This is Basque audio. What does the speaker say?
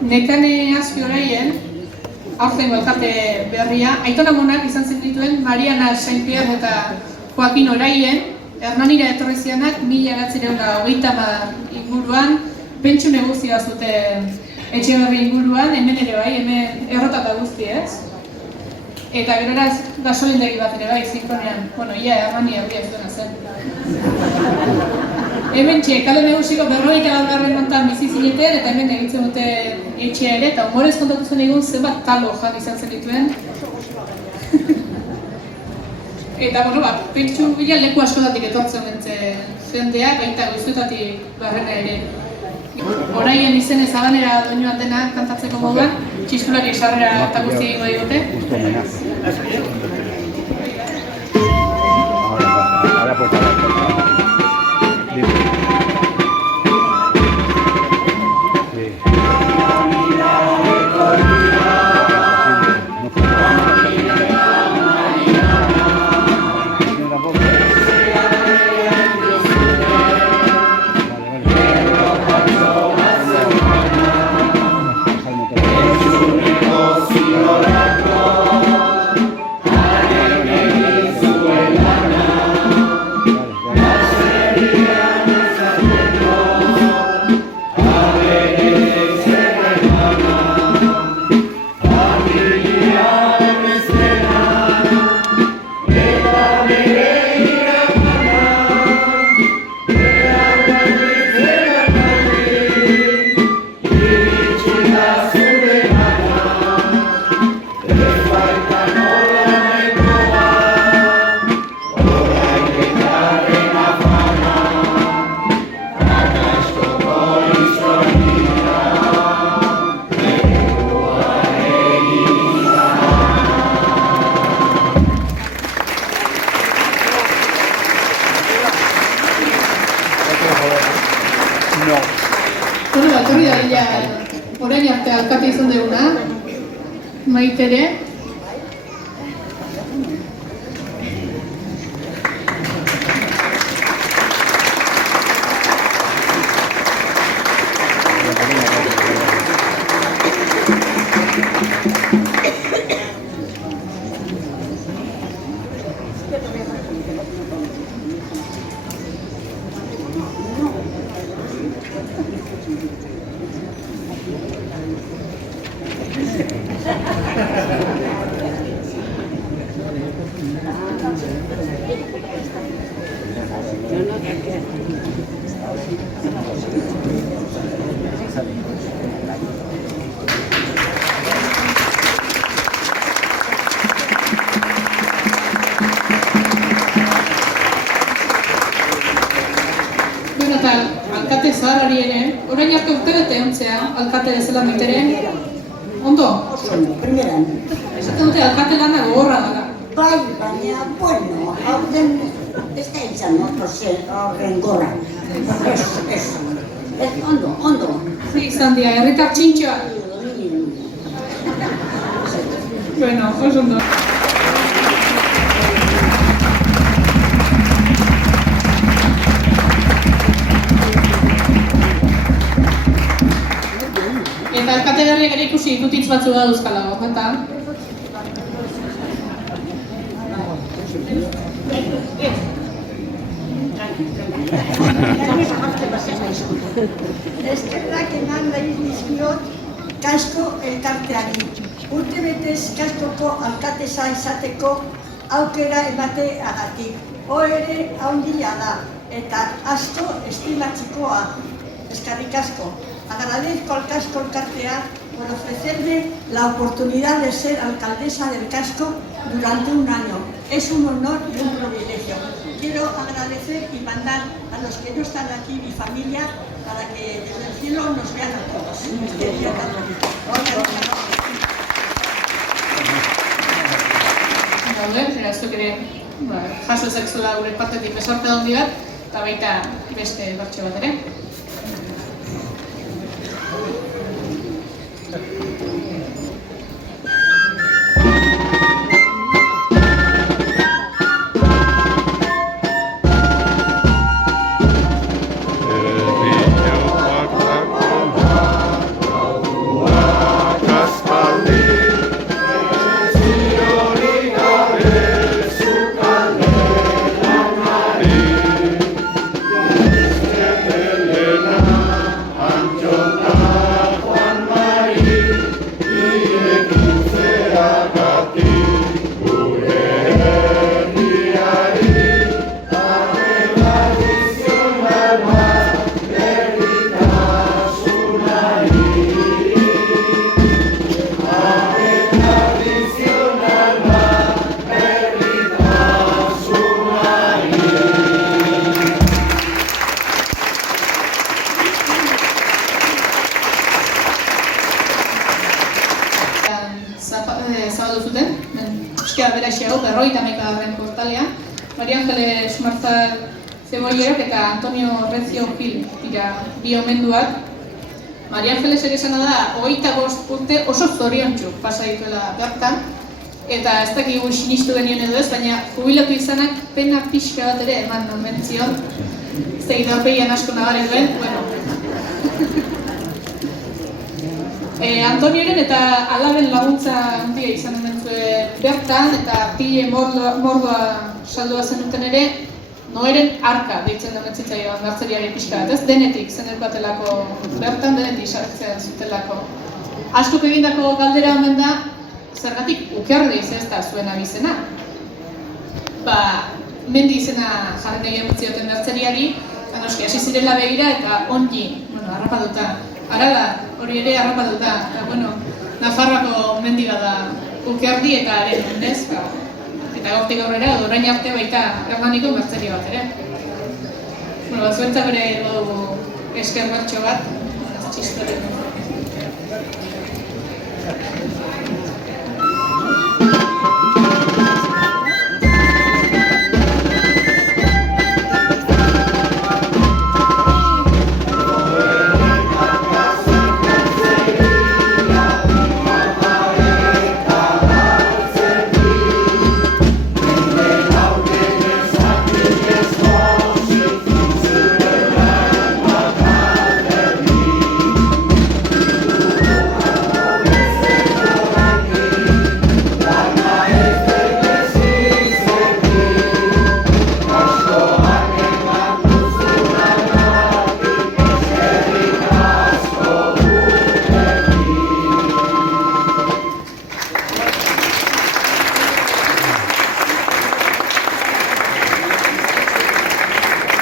Nekane Azpi oraien, aurten elkarte berria, Aiton Amonak izan zen dituen Mariana Saint-Pierre eta Joaquin oraien, Hernanira etorri zianak 1930 inguruan, pentsu negozioa zuten Etxeberri inguruan, hemen ere bai, hemen errotata guzti ez. Eta gero eraz gasolindegi bat ere bai, zinkronean, Hernani herria ez duena zen. Hemen kale negoziko 51. montan bizi zineten eta hemen egitzen dute etxea ere, eta humorez kontatu zen egun zenbat talo jan izan zen dituen. Eta, pentsu bila leku askotatik etortzen gentzen jendea, baita goizuetatik barrena ere. Oraien izenez abanera doinuan dena kantatzeko moduan, txiskulari sarrera eta guzti egingo digute. Orain arte alkate izan duguna, Maitere. Eta alkate zaharari ere, orain arte urtebete ontzea, alkate bezala Maitere. Ondo? Primeran. Esaten dute alkate lana gogorra dara. Bai, baina, aurten ez da izan horren gorra. Ez, ondo. Izan dira, herritar txintxoa. Bueno, oso ondo. Eta alkate berriak ere ikusi ditutitz batzu da duzkala, eta? Eskerrak eman nahi dizkiot Kasko elkarteari. Urtebetez Kaskoko alkateza izateko aukera emateagatik. Ere handia da eta asko estimatzikoa. Eskerrik asko. Agradezco al Casco Elkartea por ofrecerme la oportunidad de ser alcaldesa del Casco durante un año. Es un honor y un privilegio. Quiero agradecer y mandar a los que no están aquí, mi familia, para que desde el cielo nos vean a todos. Este día tan bonito. Zuk ere jaso sexuala gure partetik besorte handi bat, eta baita beste bertso bat ere. duzuten, euskera beraxeago, 51. portalean. Maria Angeles Marzal Zebollerak eta Antonio Recio Gil dira bi omenduak. Maria Angeles ere esana da, 25 urte oso zoriontsu pasa dituela bertan, eta ez dakigu sinistu genien edo ez, baina jubilatu izanak pena pixka bat ere eman omen zion. Ez da idorpeian asko nabari duen, bueno. Antonioren eta alaben laguntza handia izan omen zuen bertan, eta pile mordoa saldua zenuten ere, Noeren arka deitzen den zitzaion mertzeriari pixka bat, ez? Denetik zen eukatelako bertan, denetik sartzen zutelako. Askok egindako galdera omen da, zergatik Ukerdi ez da zuen abizena. Mendi izena jarren egin utzioten mertzeriari, eta noski hasi zirela begira eta ongi, harrapaduta. Arala, hori ere harrapaduta, eta Nafarroako mendi da Ukerdi eta haren, ez? Eta gaurtik aurrera, orain arte baita Hernaniko mertzeria bat ere. Zuentzak ere dugu esker bertso bat, txistoren.